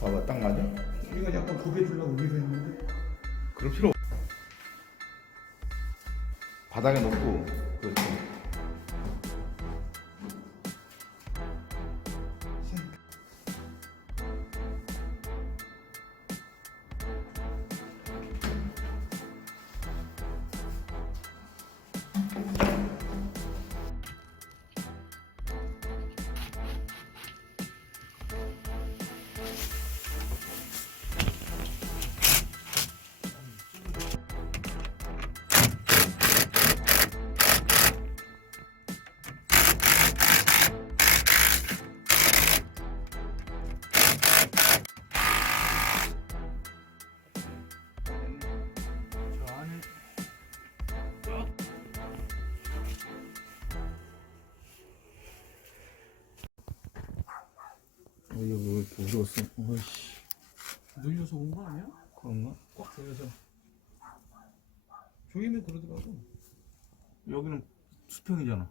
봐봐, 딱 맞아. 우리가 약간 겁에 주려고 위로 했는데. 그럴 필요 없. 바닥에 놓고. 그렇지. 여기 왜 이렇게 어려웠어? 어이씨. 늘려서 온 거 아니야? 그런가? 꽉 조여서. 조이면 그러더라고. 여기는 수평이잖아.